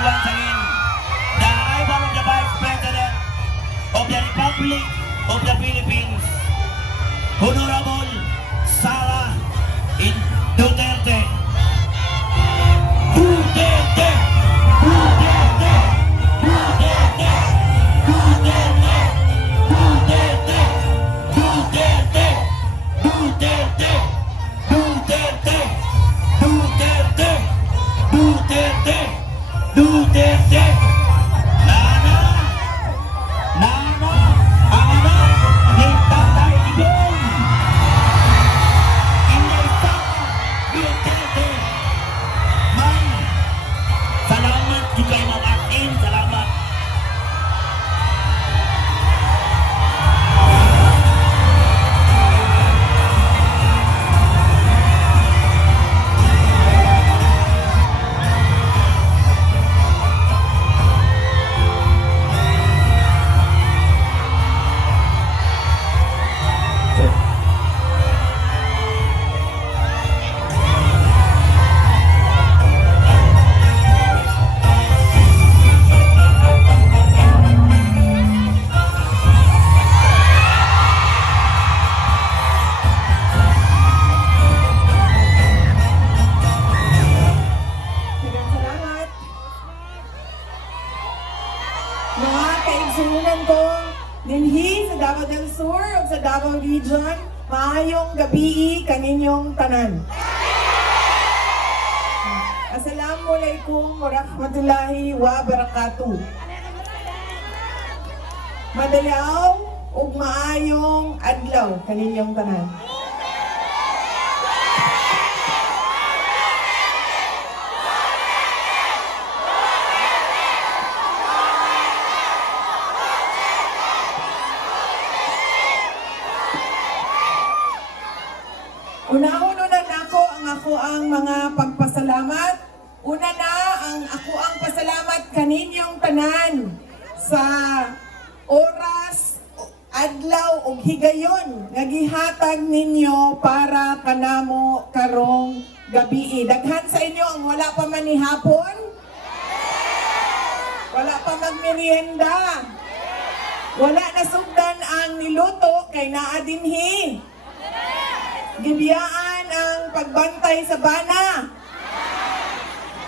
once again the arrival of the Vice President of the Republic of the Philippines, Honorable Sara Duterte. Duterte! Duterte! Duterte! Duterte! Duterte! Duterte! Duterte! Duterte! Duterte! Duterte! Duterte! Nana! Nana! Ang anak ni Tatay Digong! Inay Sara Duterte! Ma'am, salamat juga Imam Akin, salamat. Mga kaigsunan ko, dinhi sa Davao del Sur o sa Davao Region, maayong gabi kaninyong tanan. Assalamualaikum warahmatullahi wabarakatuh. Madalaw ug maayong adlaw kaninyong tanan. Una-una nako ang mga pagpasalamat. Una na ang pasalamat kaninyong tanan sa oras, adlaw ug higayon nga gihatag ninyo para kanamo karong gabi. Daghan sa inyo ang wala pa man ni hapon. Wala pa magmerienda. Wala na sugdan ang niluto kay naa dinhi. Gibiyaan ang pagbantay sa bana.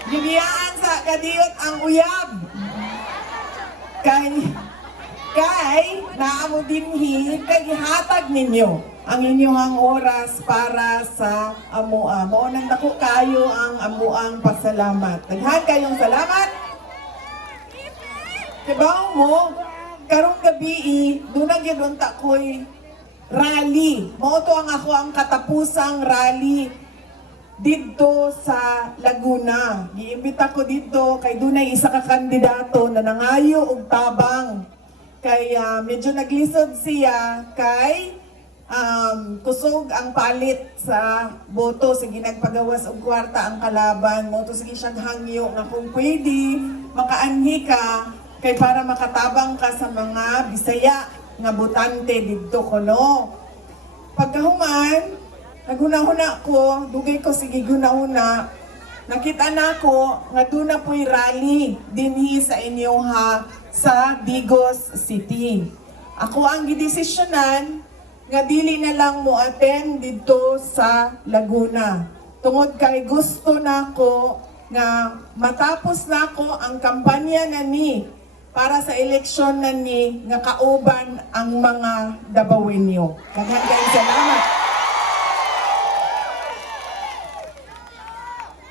Gibiyaan sa kadiyot ang uyab. Kay naamo dinhi kay gihatag ninyo ang inyong oras para sa amua. Mao nang dako kayo ang amuang pasalamat. Daghan kayong salamat. Kibaw mo karong gabi dunag gyud unta koy rally. Mao to ang katapusang rally didto sa Laguna. Giimbita ko didto kay dunay isa ka kandidato na nangayo og tabang. Kay medyo naglisod siya kay kusog ang palit sa boto. Sige nagpagawas og kwarta ang kalaban. Mao to sige siyang hangyo nga kung pwede makaanhi ka kay para makatabang ka sa mga Bisaya nga botante didto kono. Pagkahuman, naghuna-huna ko, dugay ko sige guna-una, nakita na ko nga doon na po'y rally dinhi sa inyo ha sa Digos City. Ako ang gidesisyonan nga dili na lang mo attend didto sa Laguna. Tungod kay gusto nako nga matapos nako ang kampanya nani para sa eleksyon na ni nga kauban ang mga Dabawenyo. Daghan kayong salamat.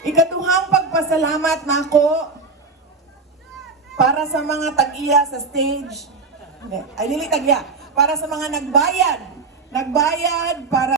Ikaduhang pagpasalamat nako para sa mga tag-iya sa stage. Ay, dili tag-iya. Para sa mga nagbayad para